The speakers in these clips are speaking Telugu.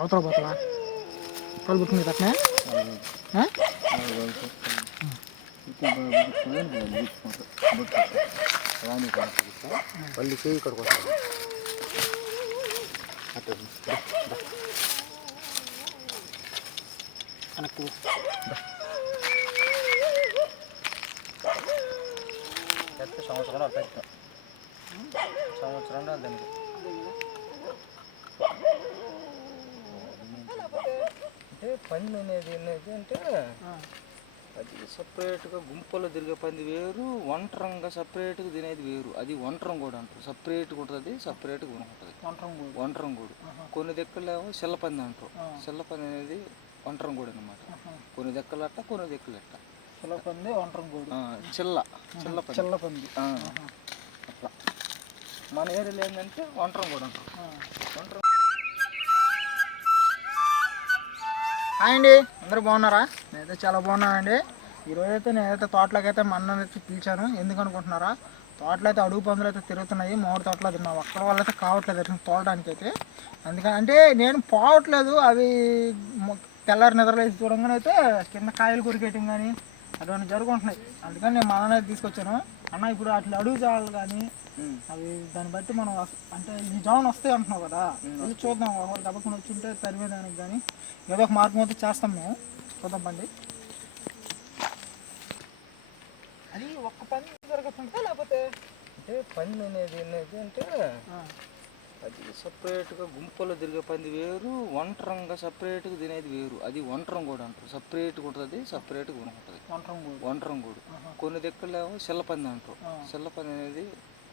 అవతల పోతావా కాలు పుట్టింది తట్టనే మళ్ళీ చేయి ఇక్కడికి వస్తాను వెనక్కు సంవత్సరం అట్లా సంవత్సరం దానికి అంటే పంది అనేది అంటే అది సపరేట్గా గుంపులో తిరిగే పంది వేరు, ఒంటరంగా సపరేట్గా తినేది వేరు. అది ఒంటరం కూడా అంటారు. సపరేట్గా ఉంటుంది, సపరేట్గా ఉంటుంది ఒంటరం కూడా. కొన్ని దగ్గరలేమో చెల్లపంది అంటారు. చెల్లపంది అనేది ఒంటరం కూడా అనమాట. కొన్ని దగ్గరలు అట్ట, కొన్ని దగ్గరలు అట్ట. చెల్లపంది ఒంటరం కూడా చెల్లపంది అట్లా. మన ఏరియాలో ఏంటంటే ఒంటరం కూడా అంటారు. ఒంటరం. హాయ్ అండి, అందరూ బాగున్నారా? నేనైతే చాలా బాగున్నానండి. ఈరోజైతే నేనైతే తోటలోకి అయితే మా అన్నైతే పిలిచాను. ఎందుకు అనుకుంటున్నారా? తోటలో అయితే అడుగు పందులు అయితే తిరుగుతున్నాయి. మామిడి తోటలో తిన్నాం. అక్కడ వాళ్ళు అయితే కావట్లేదు తోలడానికి అయితే. అందుకని అంటే నేను పోవట్లేదు, అవి తెల్లారి నిద్రలేసి చూడంగానే అయితే కింద కాయలు కొరికేయటం కానీ అటువంటి జరుగుతున్నాయి. అందుకని నేను మా అన్నైతే తీసుకొచ్చాను. అన్న ఇప్పుడు అట్లా అడుగు చాలు కానీ అవి దాన్ని బట్టి మనం అంటే ఈ జామున్ వస్తాయి అంటున్నావు కదా, ఇది చూద్దాం. ఒకవేళ దెబ్బకొని వచ్చి ఉంటే తరిమేదానికి కానీ ఏదో ఒక మార్గం అయితే చేస్తాం మేము. చూద్దాం పండి. అది ఒక్క పని జరుగుతుందా లేకపోతే అంటే పంది అనేది అంటే అది సపరేట్గా గుంపులో తిరిగే పంది వేరు, ఒంటరంగా సపరేట్గా తినేది వేరు. అది ఒంటరం కూడా అంటారు. సపరేట్గా ఉంటుంది, సపరేట్గా ఉంటుంది ఒంటరం కూడా. కొన్ని దగ్గరలేమో చెల్లపంది అంటారు. చెల్లపంది అనేది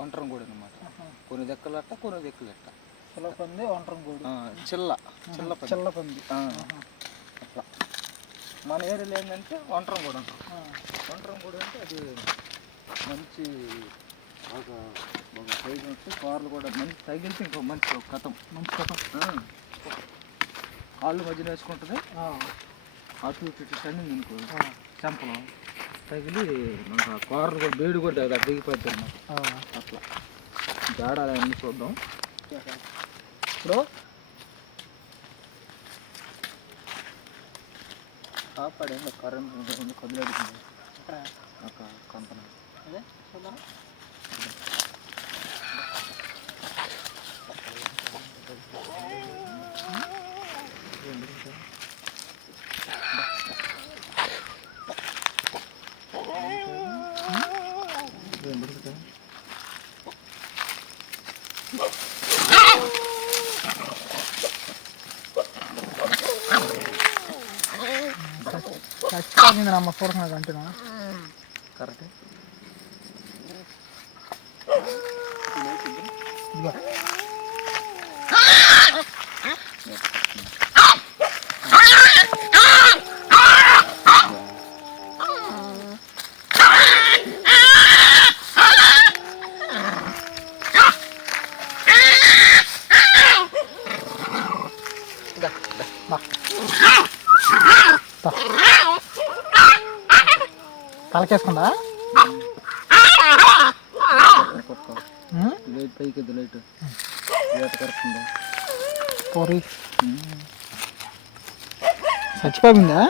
ఒంటరం కూడా అనమాట. కొన్ని దగ్గరలు అట్ట, కొన్ని దగ్గరలు అట్ట. చెల్లపంది ఒంటరం కూడా చెల్లపంది అట్లా. మన ఏరియాలో ఏంటంటే ఒంటరం కూడా అంటారు. ఒంటరం కూడా అంటే అది మంచి బాగా సైజు వస్తే కార్లు కూడా మంచి తగిలితే ఇంకో మంచి కథం కాళ్ళు మధ్యన వేసుకుంటుంది. అటు ఇటు టన్నింగ్ ఇంకో చెంపలు తగిలి మనకు ఆ కార్లు కూడా వేడి కూడా అది దిగిపోద్ది అన్నమాట. అట్లా జాడాలన్నీ చూద్దాం. ఇప్పుడు కాపాడే కరెంట్ కదిలేడుతుంది ఒక కంపెనీ. అదే చూద్దాం. చచ్చిపోయింది నమ్మ చూడకుండా అంటున్నా కరెక్ట్. ఇదిగో తలకేసుకుందా లైట్ పైకి లైట్ కరెక్టుందా పొరి చచ్చిపోయిందా?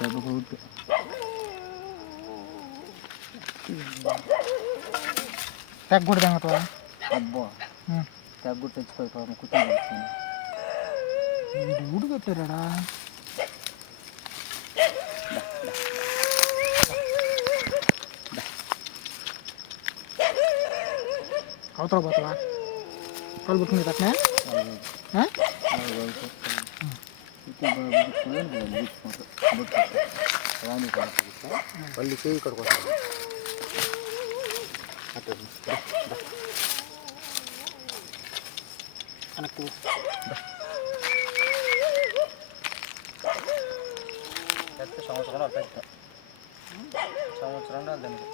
దెబ్బ కొట్టు తెగ్గూడదు తెంగతా అబ్బా తెగ్గూడు తెచ్చిపోయి కూర్చొని ఊడు కట్టారా? అవతల పోతావా కాలు పుట్టింది తట్టనే మళ్ళీ చేయి ఇక్కడికి వస్తాను వెనక్కు సంవత్సరం అట్లా సంవత్సరం దానికి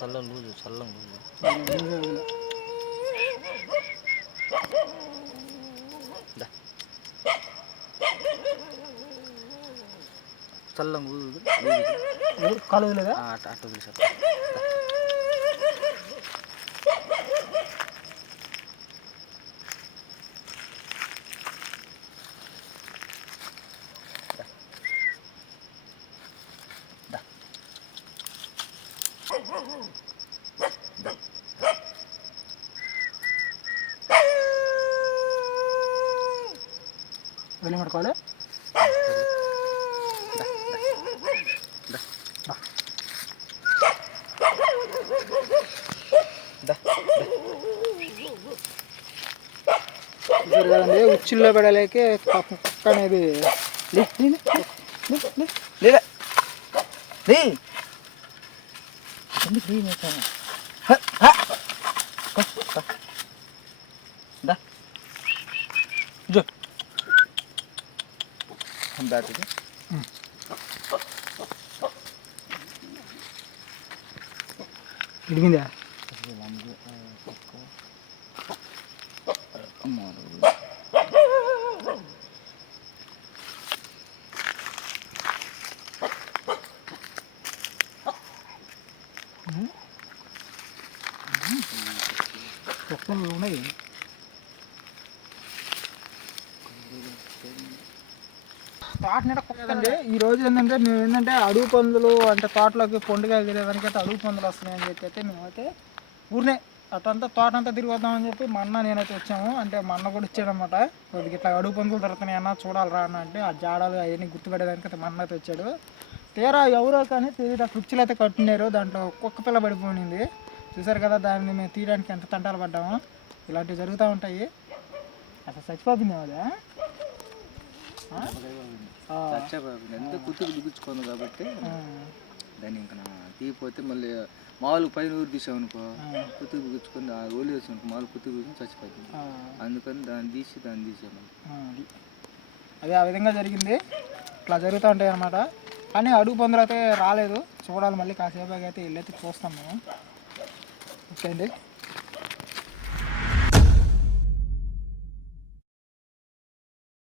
చల్లం లూజు చల్లంగా ఊదు కాలు లేదా అట్లా వదిలేసా వెళ్ళి పడుకోవాలి. చూసారు కదండి, ఉచ్చుల్లో పడలేకే కుక్క అనేది లేదా బ్యాటరీ ఇడిగిందా కుక్కలు ఉన్నాయి. తోట నిండా కుక్కలండి. ఈ రోజు ఏంటంటే మేము ఏంటంటే అడుగు పందులు అంటే తోటలోకి పండుగ తినేదానికైతే అడుగు పందులు వస్తున్నాయని చెప్పి అయితే మేమైతే ఊరినే అటంతా తోట అంతా తిరిగి వద్దామని చెప్పి మా అన్న నేనైతే వచ్చాము. అంటే మా అన్న కూడా ఇచ్చాడనమాట. కొద్దిగా ఇట్లా అడుగు పందులు దొరుకుతున్నాయి అన్న చూడాలరా అన్న అంటే ఆ జాడలు అవన్నీ గుర్తుపడేదానికి అయితే మా అన్న అయితే వచ్చాడు. తీరా ఎవరో కానీ తెలియదు ఆ కుర్చీలు అయితే కట్టున్నారు. దాంట్లో కుక్క పిల్ల పడిపోయింది. చూసారు కదా, దాన్ని మేము తీయడానికి ఎంత తంటాలు పడ్డాము. ఇలాంటివి జరుగుతూ ఉంటాయి. అసలు చచ్చిపోతుంది కదా ఎంత కుతుకు దిగుచ్చుకోను కాబట్టి దాన్ని ఇంకా తీయపోతే మళ్ళీ మామూలు పైన ఊరు తీసావు అనుకో కుతుకు బిగుచ్చుకొని ఓలి వేసి అనుకో మామూలు కుతుకు బిగుని చచ్చిపోతుంది. అందుకని దాన్ని తీసాము. అదే ఆ విధంగా జరిగింది. ఇట్లా జరుగుతూ ఉంటాయి అన్నమాట. కానీ అడుగు పందులు అయితే రాలేదు. చూడాలి, మళ్ళీ కాసేపు అయితే వెళ్ళైతే చూస్తాం మేము. ఓకే అండి.